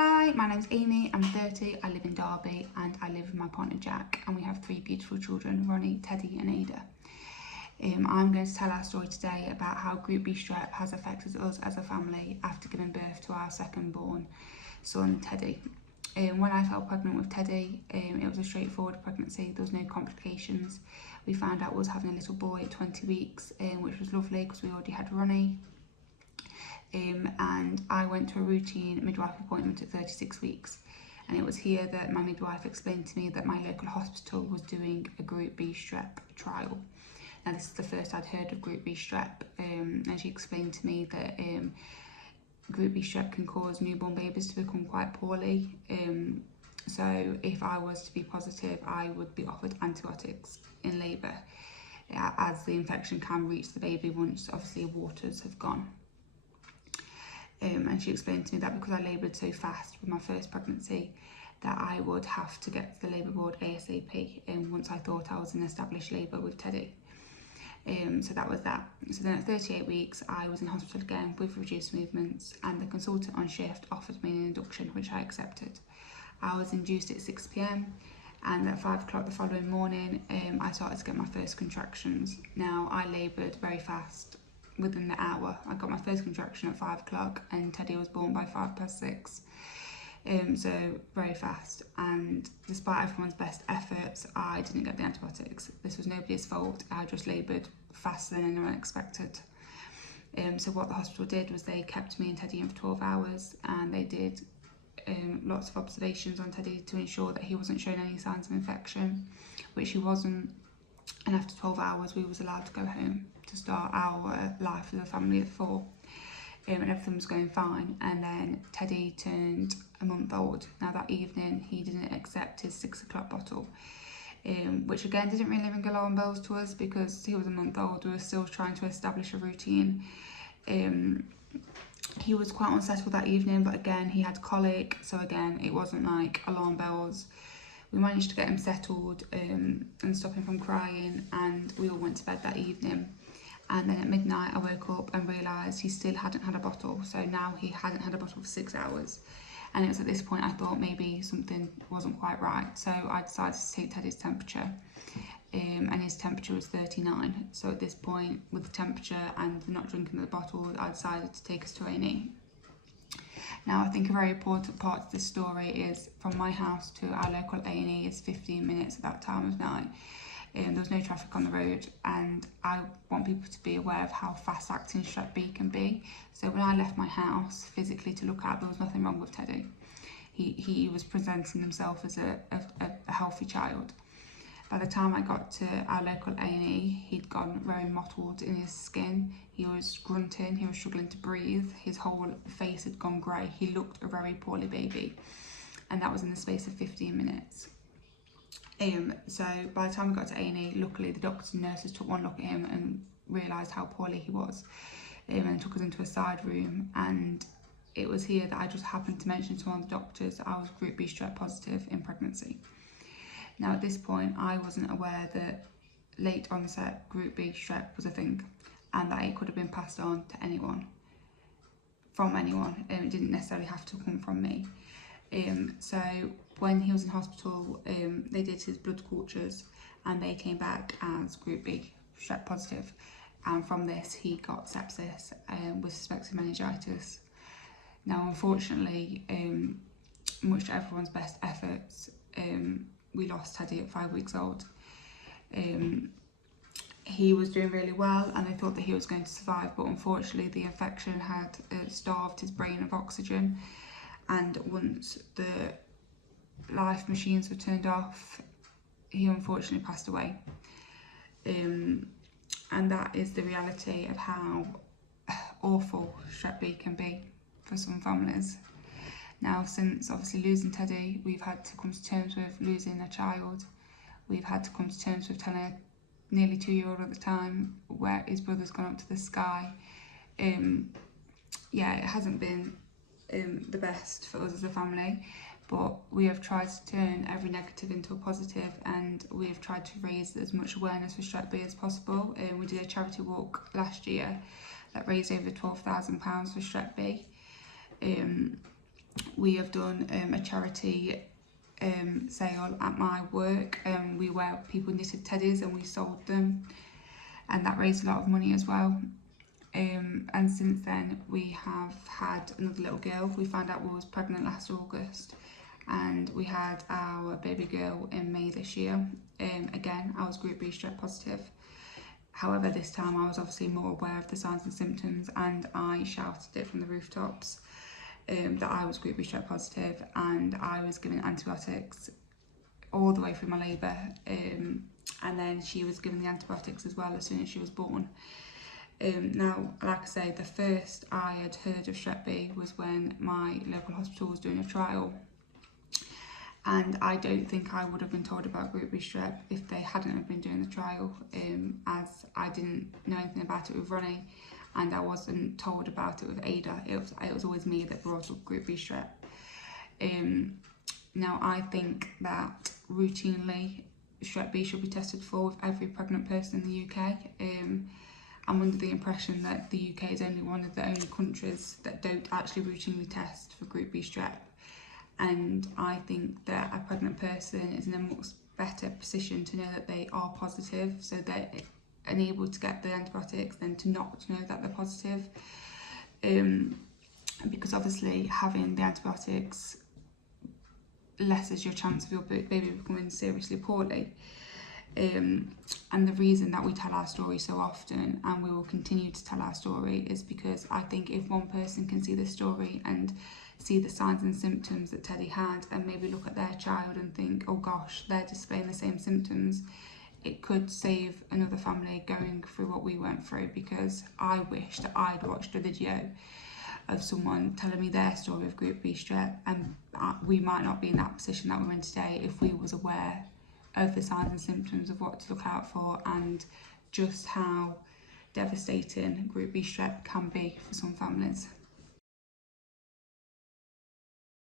Hi, my name's Amy, I'm 30, I live in Derby and I live with my partner Jack, and we have 3 beautiful children, Ronnie, Teddy and Ada. I'm going to tell our story today about how Group B Strep has affected us as a family after giving birth to our second born son, Teddy. When I fell pregnant with Teddy, it was a straightforward pregnancy, there was no complications. We found out we was having a little boy at 20 weeks, which was lovely because we already had Ronnie. And I went to a routine midwife appointment at 36 weeks, and it was here that my midwife explained to me that my local hospital was doing a Group B Strep trial. Now this is the first I'd heard of Group B Strep, and she explained to me that Group B Strep can cause newborn babies to become quite poorly, so if I was to be positive I would be offered antibiotics in labour, as the infection can reach the baby once obviously waters have gone. And she explained to me that because I laboured so fast with my first pregnancy that I would have to get to the labour ward ASAP once I thought I was in established labour with Teddy. So that was that. So then at 38 weeks I was in hospital again with reduced movements, and the consultant on shift offered me an induction which I accepted. I was induced at 6 p.m. and at 5 o'clock the following morning I started to get my first contractions. Now I laboured very fast. Within the hour I got my first contraction at 5 o'clock and Teddy was born by 6:05. So very fast, and despite everyone's best efforts I didn't get the antibiotics. This was nobody's fault, I just laboured faster than anyone expected. So what the hospital did was they kept me and Teddy in for 12 hours and they did lots of observations on Teddy to ensure that he wasn't showing any signs of infection, which he wasn't, and after 12 hours we was allowed to go home to start our life as a family of 4, and everything was going fine. And then Teddy turned a month old. Now that evening he didn't accept his 6 o'clock bottle, which again didn't really ring alarm bells to us because he was a month old. We were still trying to establish a routine. He was quite unsettled that evening, but again he had colic, so again it wasn't like alarm bells. We managed to get him settled and stop him from crying, and we all went to bed that evening. And then at midnight I woke up and realised he still hadn't had a bottle, so now he hadn't had a bottle for 6 hours. And it was at this point I thought maybe something wasn't quite right, so I decided to take Teddy's temperature, and his temperature was 39. So at this point, with the temperature and not drinking the bottle, I decided to take us to A&E. Now I think a very important part of this story is from my house to our local A&E is 15 minutes at that time of night. There was no traffic on the road, and I want people to be aware of how fast acting Strep B can be. So when I left my house physically to look out, there was nothing wrong with Teddy. He was presenting himself as a healthy child. By the time I got to our local A&E, he'd gone very mottled in his skin. He was grunting, he was struggling to breathe, his whole face had gone grey. He looked a very poorly baby, and that was in the space of 15 minutes. So by the time we got to A&E, luckily the doctors and nurses took one look at him and realised how poorly he was, and took us into a side room. And it was here that I just happened to mention to one of the doctors that I was Group B Strep positive in pregnancy. Now at this point I wasn't aware that late onset Group B Strep was a thing, and that it could have been passed on to anyone, from anyone, it didn't necessarily have to come from me. So when he was in hospital, they did his blood cultures and they came back as Group B Strep positive, and from this he got sepsis with suspected meningitis. Now unfortunately, much to everyone's best efforts, we lost Teddy at 5 weeks old. He was doing really well and they thought that he was going to survive, but unfortunately the infection had starved his brain of oxygen, and once the life machines were turned off, he unfortunately passed away. And that is the reality of how awful Strep B can be for some families. Now since obviously losing Teddy, we've had to come to terms with losing a child. We've had to come to terms with telling a nearly 2-year-old at the time where his brother's gone up to the sky. Yeah, it hasn't been the best for us as a family, but we have tried to turn every negative into a positive, and we have tried to raise as much awareness for Strep B as possible. We did a charity walk last year that raised over £12,000 for Strep B. we have done a charity sale at my work. Where people knitted teddies and we sold them, and that raised a lot of money as well. And since then we have had another little girl. We found out we was pregnant last August, and we had our baby girl in May this year. Again, I was group B strep positive. However, this time I was obviously more aware of the signs and symptoms, and I shouted it from the rooftops that I was group B strep positive, and I was given antibiotics all the way through my labour, and then she was given the antibiotics as well as soon as she was born. Now, like I say, the first I had heard of Strep B was when my local hospital was doing a trial, and I don't think I would have been told about group B strep if they hadn't have been doing the trial, as I didn't know anything about it with Ronnie, and I wasn't told about it with Ada. It was always me that brought up group B strep. Now, I think that routinely Strep B should be tested for with every pregnant person in the UK. I'm under the impression that the UK is only one of the only countries that don't actually routinely test for group B strep, and I think that a pregnant person is in a much better position to know that they are positive, so they're enabled to get the antibiotics than to not know that they're positive, because obviously having the antibiotics lessens your chance of your baby becoming seriously poorly. And the reason that we tell our story so often, and we will continue to tell our story, is because I think if one person can see the story and see the signs and symptoms that Teddy had, and maybe look at their child and think, oh gosh, they're displaying the same symptoms, it could save another family going through what we went through. Because I wish that I'd watched a video of someone telling me their story of group B strep, and we might not be in that position that we're in today if we was aware of the signs and symptoms of what to look out for, and just how devastating group B strep can be for some families.